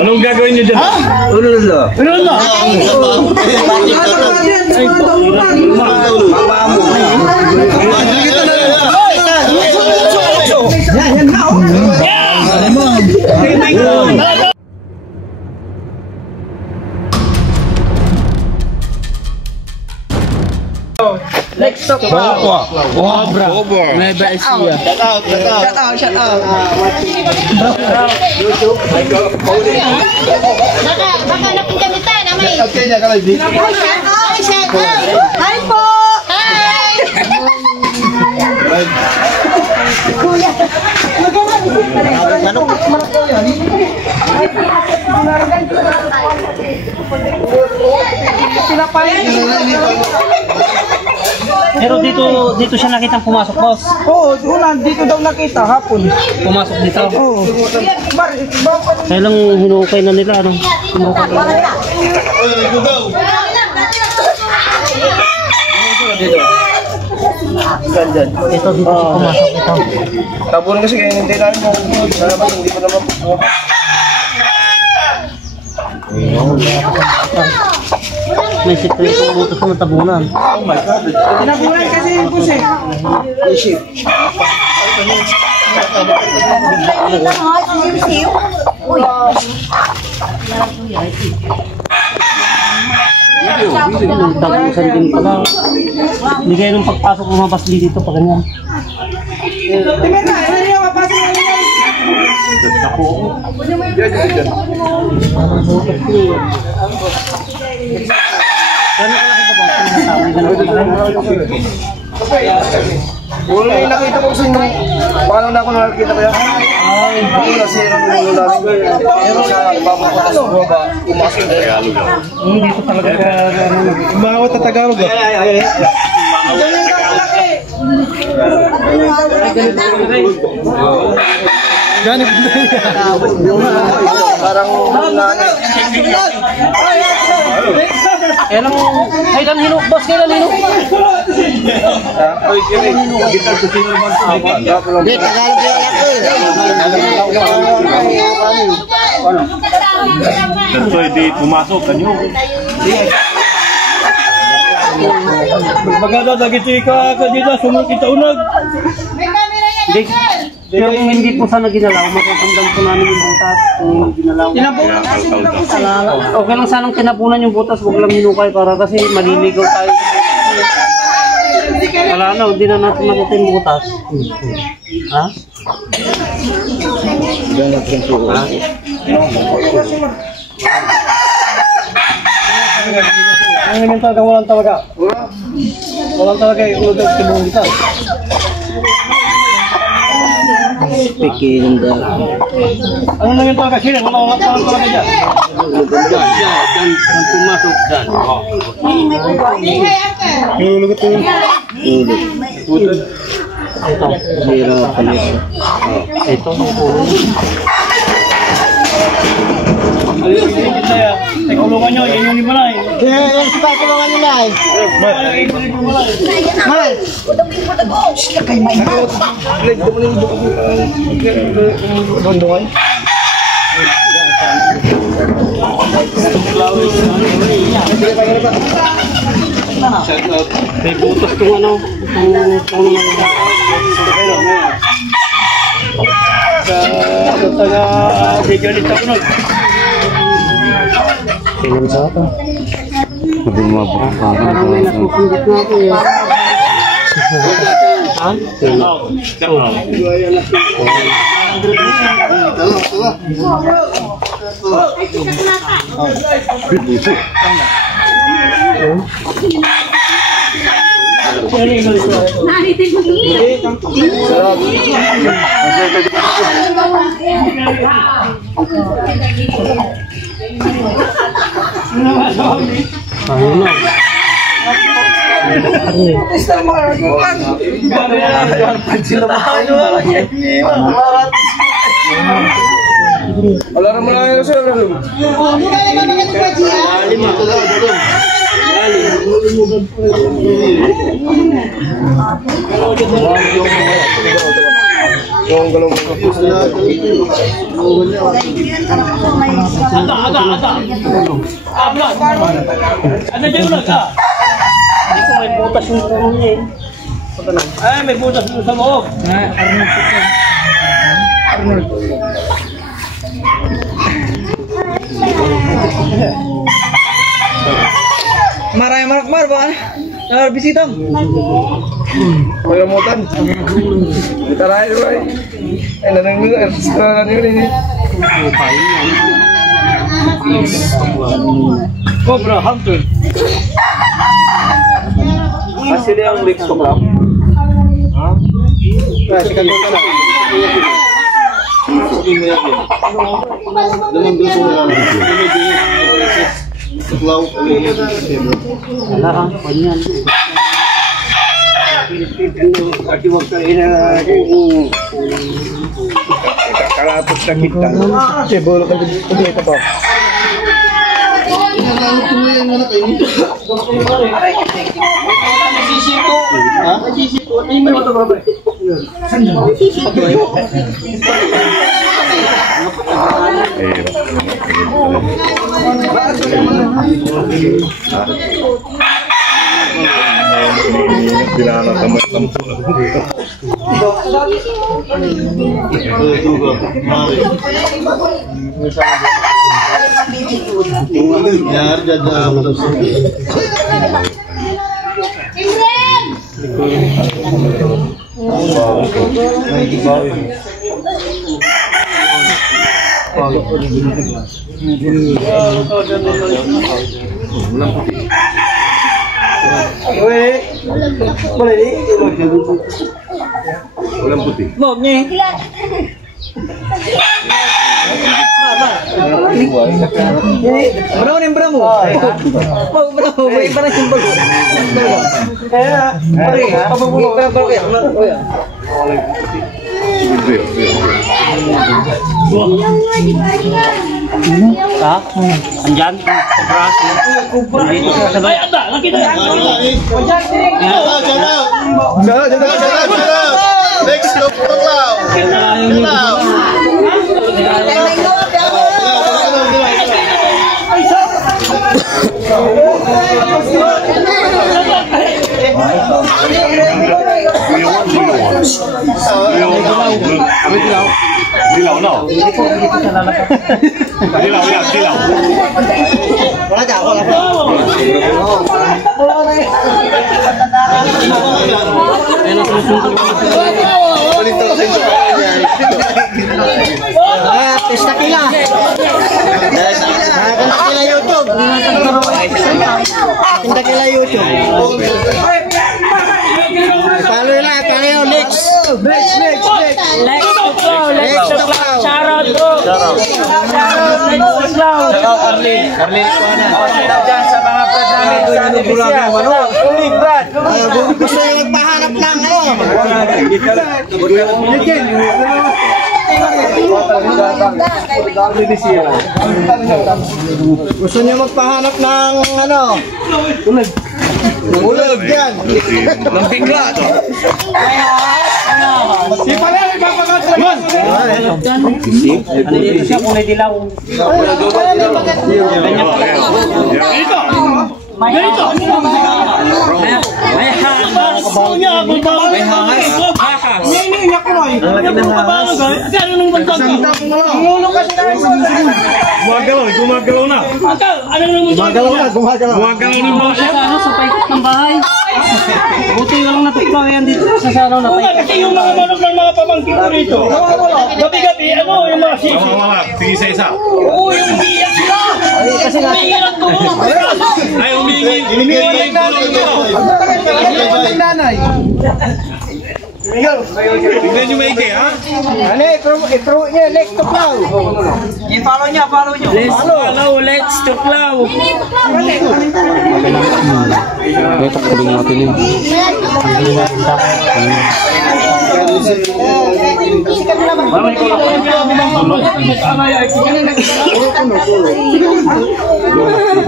Anong gagawin niyo dyan? Next stop. Cobra. Nueva Ecija. Shout out. Baka napinggamitan, amay. Okay niya kalay di. Shout out. Hi po. Hi. Kuya. Pero dito siya nakitang pumasok, boss. Oo, dito daw nakita hapon. Pumasok dito. Oo. Kaya lang hinukay na nila, ano? Ganyan. Ito dito pumasok ito. Tabunan kasi kaya hindi namin kung salamat hindi pa naman po. May sikretong buto sa matabunan. Oh my God. Tinabunan kasi yung pusi. Uy. Tagusan din pala. Hindi kayo nung pagpasok lumabas din dito pa ganyan. Tingnan na, ano yung mapasok na nila? Wala yung nakita ko sa inyo. Paano na ako nakakita kaya? Ay, kasi yung pero sa papapatas ko ba, umasok na Tagalog. Dito talaga Umawat na Tagalog. Ganit parang kailan hinuk, boss? Kailan hinuk? Hindi, Tagalog yan ako. Ganito hindi pumasok kanyo. Maganda lagi chika ka dito, sumunod kita unag. Hindi. Pero kung hindi po sana ginalaw, matutundang po namin yung butas. Kung hindi ginalaw. Tinapunan kasi Okay lang sanang tinapunan yung butas, huwag lang hinukay para kasi maliligaw tayo. Wala na, hindi na natin makutin yung butas. Ha? Ano naman talaga walang talaga? Walang talaga yung ulo sa buong kita. Speaking the... Ano naman talaga sila? Walang talaga dyan. Diyan pumasok dyan. Yung ulo ko yun. Ito. Zero pala. Ito. Kulungan nyo, yun yung iba na eh. Yan, sa kulungan nyo na eh. Mahal! Dondongan? May butas kung ano. Sa taga-bigalit ako nun. Tingnan sa ito. Hindi mabukang. Parang may nasusundit na ako eh. Ha? Ayun na. Wala naman na yun sir. Yung galong ko. Ano dyan ulit ka? Hindi ko may butas yung puno niya eh. Ay, may butas yung sa loob. Arnold. Maray marakmar ba? Bisita. Kaya mutan. Kita lain boy. Nanang nila, nanang nila. Cobra Hunter. Hasil yang Lex to club. Kasi kan na. Dalam gusto na lang. Cloud Wala ang kanyan. Kasi wag ka kalapot na kita. Bolo ka dito pa. Sisito. Ha? Sisito. Ay may mga baba. Bilala tampo na. Yar jada. Walang puti. Berapa nih berapa? Mau berapa? Mau ibarat simpel. Mari, apa mau berapa ya? Oh ya. Ha? Andyan? Dito sa sabay. Ay, anda! Nakita! Lex to club. Dilaw na. Dilaw yan, dilaw. Wala ka, wala ka. Testa kila. Testa kila YouTube. Testa kila YouTube. Follow lang, kaliyo next. Next. Shoutout to! Shoutout Arlene dyan sa mga brad namin sa Anubisia. Uling brad! Gusto nyo magpahanap ng Gusto nyo magpahanap ng Ulag yan. Ng bigla to. Si pala may papakat lang. Ano dito siya kung may dilaw? Dito! Dito! May hangas! May hangas! Iyak ko ay. Ano nung bantag? Ngulong kasi tayo. Gumagalaw na. Ano nung Gumagalaw na. Gumagalaw ng bangsa. Ano sa paikot ng bahay? Buti lang natuklaw yan dito sa saraw na paikot. Kasi yung mga manok ng mga pamangkin ko rito. Gabi-gabi, ano, yung mga sisi. Wala. Sige isa-isa. Oo, yung biyak sila. Umiiyak ko. Ay, humingi. Tingnan nyo maigi, ha? Ano, itro niya, next to plow. I-follow niya. Let's follow, let's tuklaw.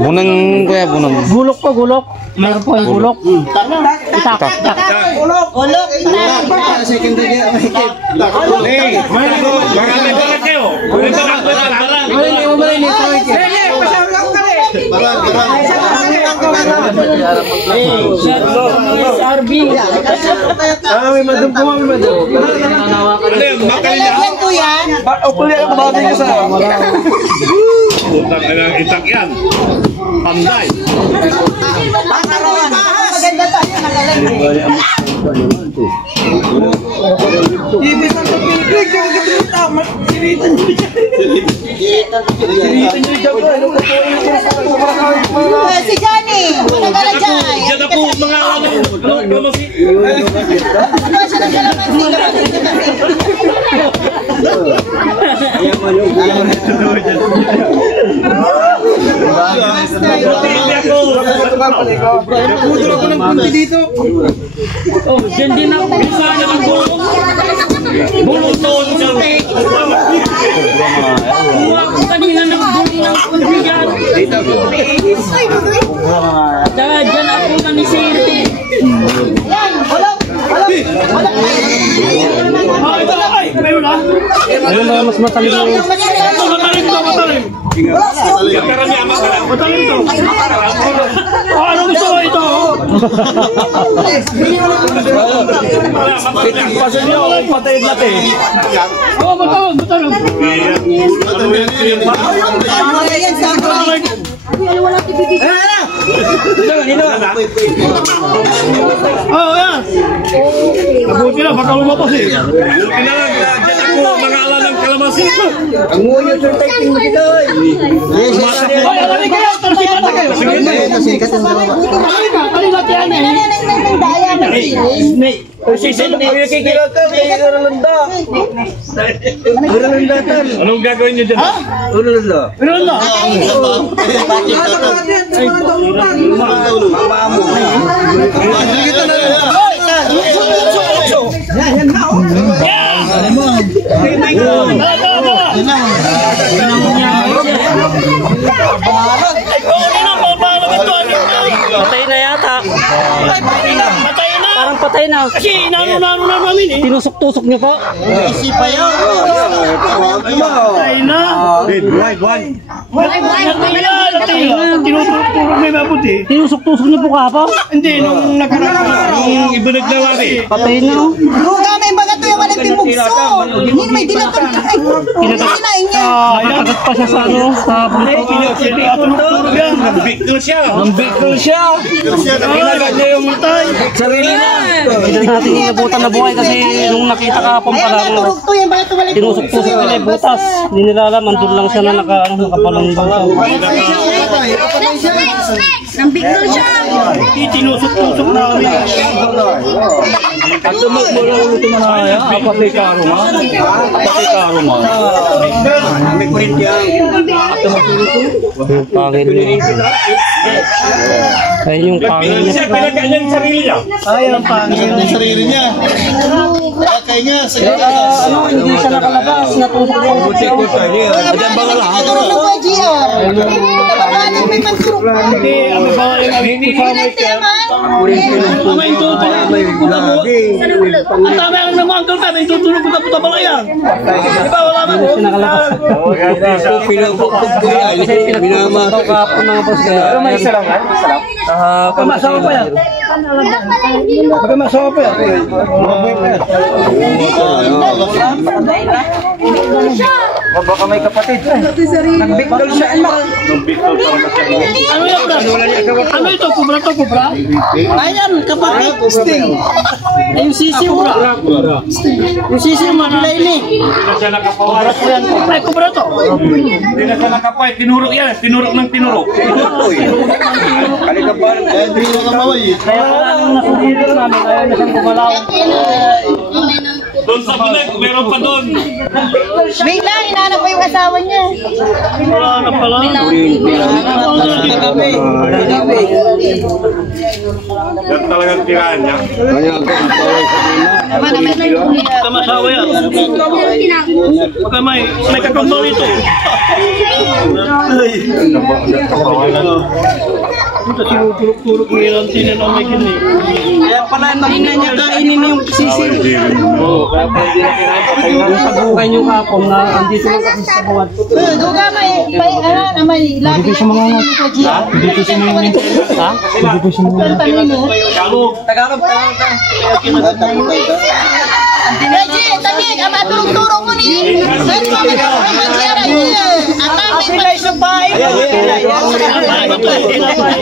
Bunang kuya, bunang. Gulok po, gulok. Meron po yung gulok. Itak. Ulok. Hey, marami ba kayo? May Lalagyan ko yan. utang na itak yan. Panday. Maganda tayo. Si Johnny. Managala dyan. Diyan ako mga kalamansi. Ano siya ng kalamansi? Diyan din ako. Bisa niya ng gulok. Gulok doon sa kuha ko kanina ng gulok ng kunti yan. Diyan ako nanisirti. Yan. Ulok. Mayroon na? Ayun na mas matalim na yun. Matalim to. Matalim to. Ano gusto mo ito? Pasal niyo ako patay natin. Oo, matalim. Oh, yan. Mabuti na, baka lumabas eh. Diyan ako mga ala ng kalamansi. Ang nguyo sa typing mo dito. Ay, alali kayo, tarsikat na kayo. Alali natin yan eh. Anong gagawin niyo dyan? Meron na. Patay na yata. Parang patay na. Kasi inano-nano na namin eh. Tinusok-tusok niyo po. Patay na. Tinuturo may mabuti. Tinusok-tusok niyo po kapo. Hindi, nung nakaraan. Yung iba naglawari. Patay na. Luga may baga to yung walang pimugso. Hindi may dilatag. Kinain niya. Nakagat pa siya sa ano, sa buto. Tinuturo yan. Victor siya. Bicol siya. Agad niya yung matay. Sarili na. Hindi na natin inabutan na buhay kasi nung nakita ka pang Ayan pala. na, turog to yan. Bakit to walang Tinusok-tusok nila yung butas. Hindi nila alam, andun lang siya na nakapalanggaw. Nang biglo siya. Tinusok-tusok namin. At tumagmula ulo ito mga kaya. Kapatay karo ma. Kapatay karo ma. May kulit yan. Pangil niya. Ayun yung pangil niya. Siya pinagkaan niya yung sarili niya. Ang pangil ng sarili niya. Ano, hindi siya nakalabas. Natusok yung buti ko sa iyo. Ayan ba wala? Turog ng YGR. Kapanan may mansurok. Hindi, ang babae ang hindi Ilan naman? May tutulog. Ang tama ang namanggal ka, may tutulog ko na pala yan. Di ba, wala ba? Hindi siya nakalabas. Kasi pinagpapataw ka po mga boss. Pero may isa lang yan? Kamasawa pa yan. Magkamasawa pa yan. Baka may kapatid. Nagbicol siya. Ano yan, bro? Ano ito? Kubra to, kubra? Ayan, kapatid. Sting. Ay, yung sisi, kubra. Yung sisi, yung manilay. Hindi na siya nakapawar. Ay, kubra to. Hindi na siya nakapawar. Tinurok yan. Tinurok ng tinurok. Kalikapan. Hindi na kamaway. Kaya wala nung nasundito namin. Ayaw na siyang gumalaw. Doon sa binag, meron pa doon. Bigla, inaanap ko yung asawa niya. Wala na pala. Yan talagang tirahan niya. magkakamasawa yan. Pagka may kakabal ito. Ito sinutulog-tulog mo yan ang sinan ang may kini. Kaya pala namin na niya kainin yung sisi. Oo, kaya pala hindi na pinapatay. Yung pagbukan yung kapong na andito lang kasi sa bawat. Duga may lagi. Dito sa mga dito sa mga ha? Dito sa mga Tagalog. Reji, tagig, ama turong-turong mo ni. Saan mo mag-ara niya? Ang Pilay sa bahay.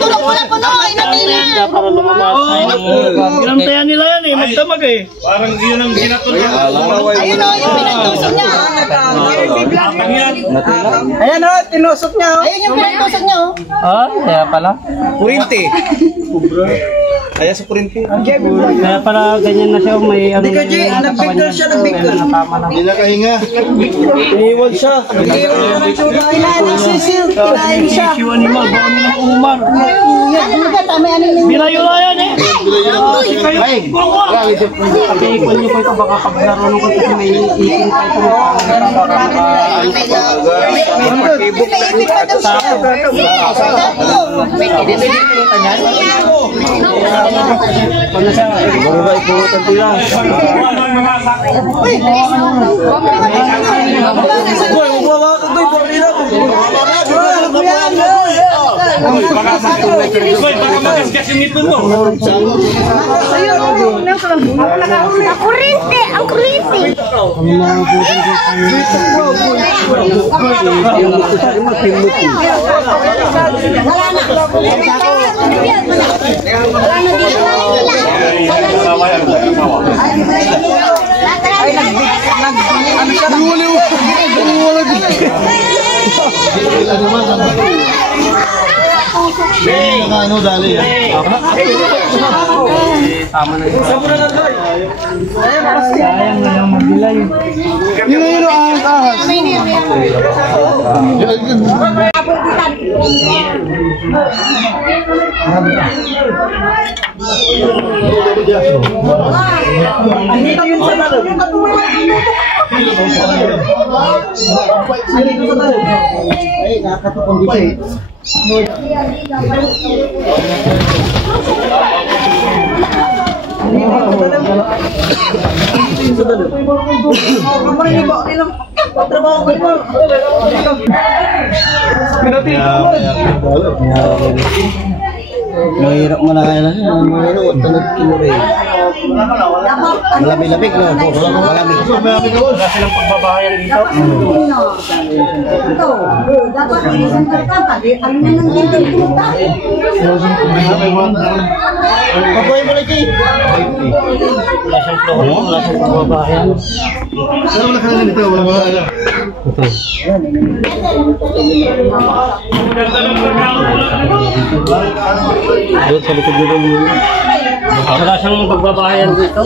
turong mo na po no, inatila. Para lumamas. Pinantayan nila yan eh, magdamag eh. Parang yun ang ginatulog. Ayun o, yung pinagtusok niya. Ayan o, tinusok niya. Ayun yung pinagtusok niya. Ah, kaya pala. Kurinti. Kaya sa kurinti. Kaya pala ganyan na siya, may ano. Hindi ka, Jay, nag-bigger siya, nag-bigger. Hindi na kahinga. Iniwan siya. Kailangan ng sisil, kailangan siya. Siwa ni Mal, baka nilang umar. Duga, tama yan yung Bilayo-layan eh. Pag-iikon niyo po ito, baka paglaro nung kasi may iikin pa ito. Pinaipit pa daw siya. Siguro ba ikurutan sila? Baka magasgas yung ipon mo. Kurente, ang kurente. Ano dali yan? Tama na yun. Sayang na lang mag-delay. Yun ahas. Andito yun sa lalo. Ay, nakatukong dito. Mahirap manakain na. Mahirap. Tanag kinuri. Malamig-lamig no? Malamig. Wala silang pagbabahayan dito. Dapat ilisan ka pa, ano na nang gintin pumunta? Pabuhay mo lagi. Wala siyang floor, wala siyang pagbabahayan. Ano wala ka na dito? Wala ka na. Doon sa likod nito. Wala siyang pagbabahayan dito.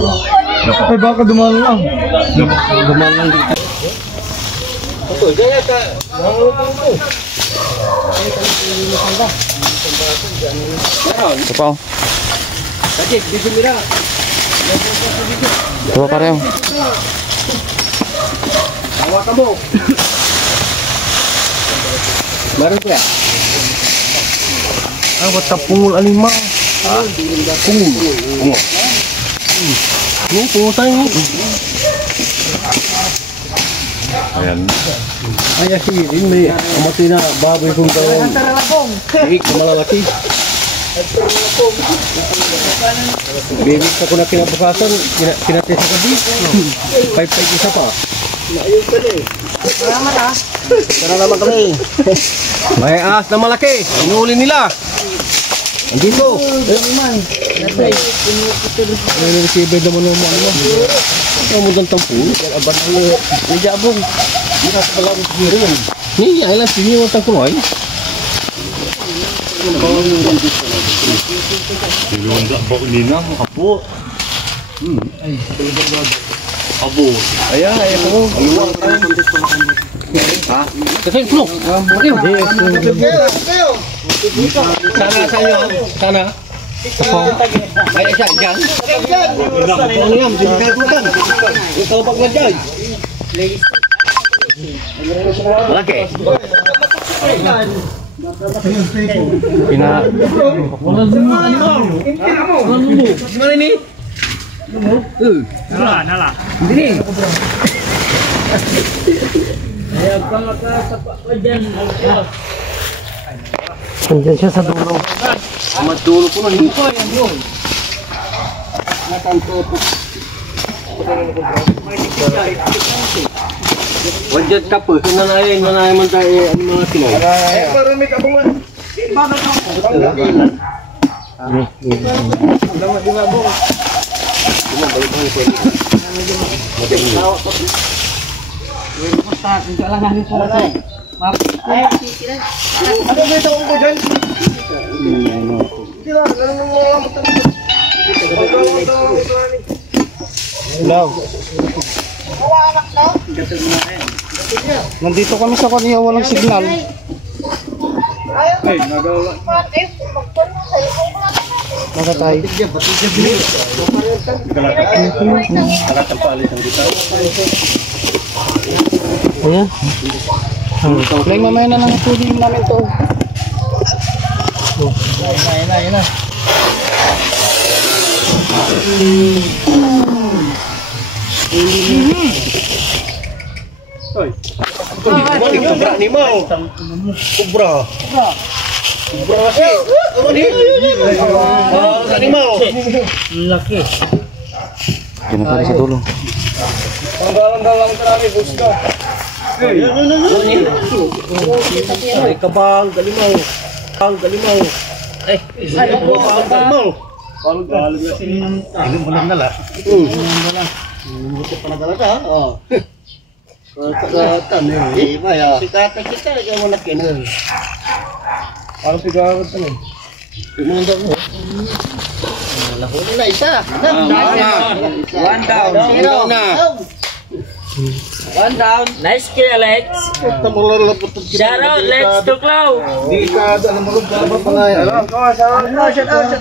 Ay baka dumaan lang. Dumaan lang dito. Ito pa oh. Ito pa pareho. Meron ko yan. Ah, what the pool, alimang. Yung putay mo. Ayan. Ay, asirin. May amatay na baboy kong gawin. Higit na malalaki. Bibig ako na kinabukasan. Pinatay sa gabi. 5-5 isa pa. Tara naman kami. May ahas na malaki. Inuuli nila. Andito. Ay, receiver naman naman. Ano mo dyan tampo? Aban ang nijabong. Hindi na sa palang siguro yan. Hindi, ay lang sinyo ang tangkuloy. Silunda po nina, apo. Abo. Ayan, ayan ko. Ha? Kasi yung flow. Sana sa inyo. Sana. Ay, siya, dyan. Ano yan? Sinikagutan. Ito pag na dyan. Malaki. Nala. Andiyan siya sa dulo. Madulo ko na rin. Wajan kapal, nanay man tayo ang mga Pinoy. Marami ka bungan. Nandito kami sa kanya, walang signal. Nakatay. Ayan. Play mamaya na lang ang tubig namin to. Kubra ni mau. Kubra. Kubra si. Ano ni? Ni mau. Laki. Yan na pala sa dulo. Dalang terapi busga. Ay kabang kalimaw. Kabang kalimaw. Ay, kabang kalimaw. Balog na sini. Ini bulan na la. Buti pa na talaga ha. Oh. Kata ni, iba ya. Sikata kita aja mo nakin. Parang sigaro to ni. Kumanda mo. Lahuli na isa. One down. Zero na. One down. Nice kill, Alex. Shout out, let's to Clow. Di ka ada namulog ka ba pangay. Shout out.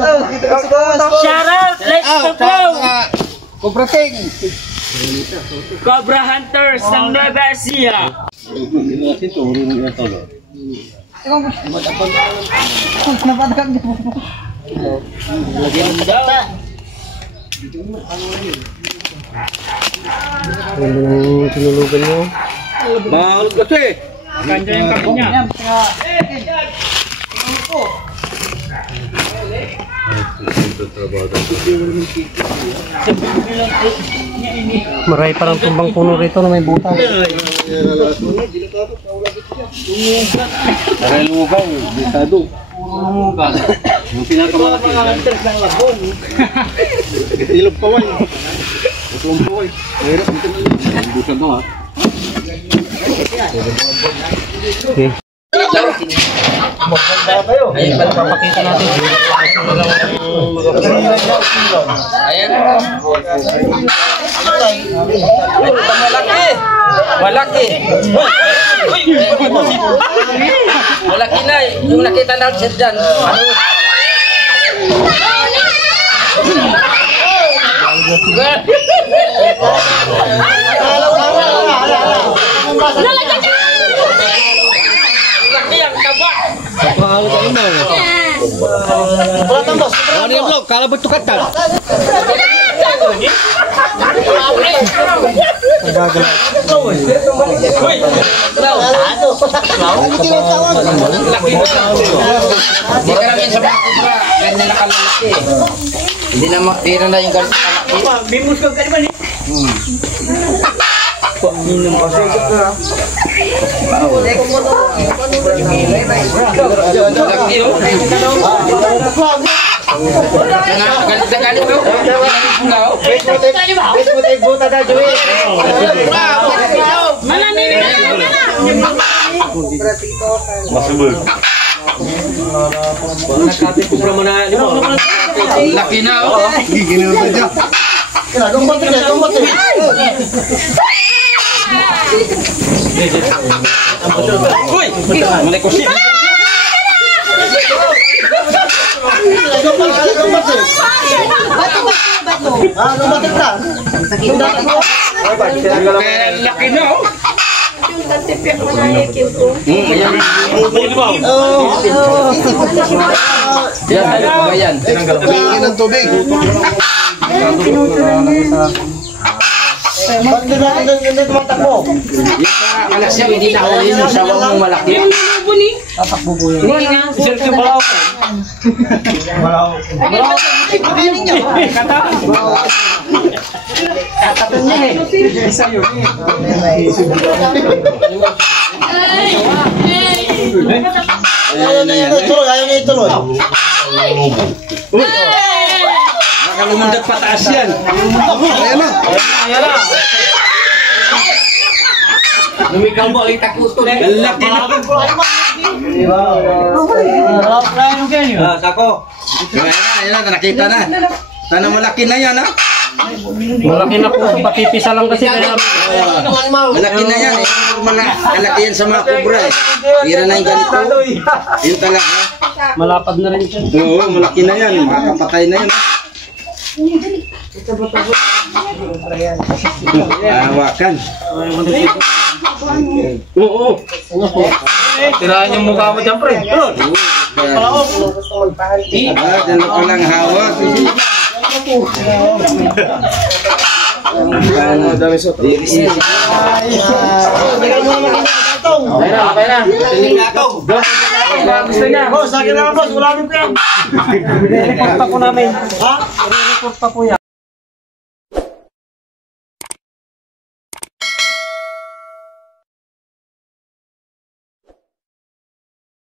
Shout out, let's to Clow. Koprating. Cobra Hunters ng Nueva Ecija. Yung tinulugan nyo. Mahal kasi. Kanya yung kapo niya. Maray parang tumbang puno rito na may butas. Aray lugaw, bisado. Yung pinakamalaki. Ilog pa wala. Ilog pa wala. Mahirap dito na. Busan to ha. Okay. Ayun, papakita natin. Ayan. Malaki. Malaki. Malaki na. Yung nakita na siya dyan. Laki yang taba. Mahal ka ina. Ano yung vlog? Kalabot tukatan. Hindi na yung galit sa Bimus ka naman eh. laki na oh. Giginaw ba dyan? Uy! Mulai kursi. Laki na, oh. Tingin ng tubig. Ba't hindi tumatakbo? Alas siya, hindi na huli yung sawang mong malaki. Ayaw niya ituloy. Nakalumundag pataas yan. Ayan na. Lumigaw mo, ay takuto. Laki na. Sako. Ayan na, nakita na. Sana malaki na yan, ha? Malaki na po. Patipisa lang kasi kaya. Malaki na yan, eh. Malaki yan sa mga kubra, eh. Tira na yung ganito. Yun talaga. Malapad na rin siya. Oo, malaki na yan. Makakapatay na yan. Hawakan. Oo. Tirahan yung mukha mo dyan, pre. Dyan ko lang hawak. Okay na. Tiling na ako. Gusto niya. Boss, akin na boss. Wala rin ko yan. Report pa po namin. Ha? Report pa po yan.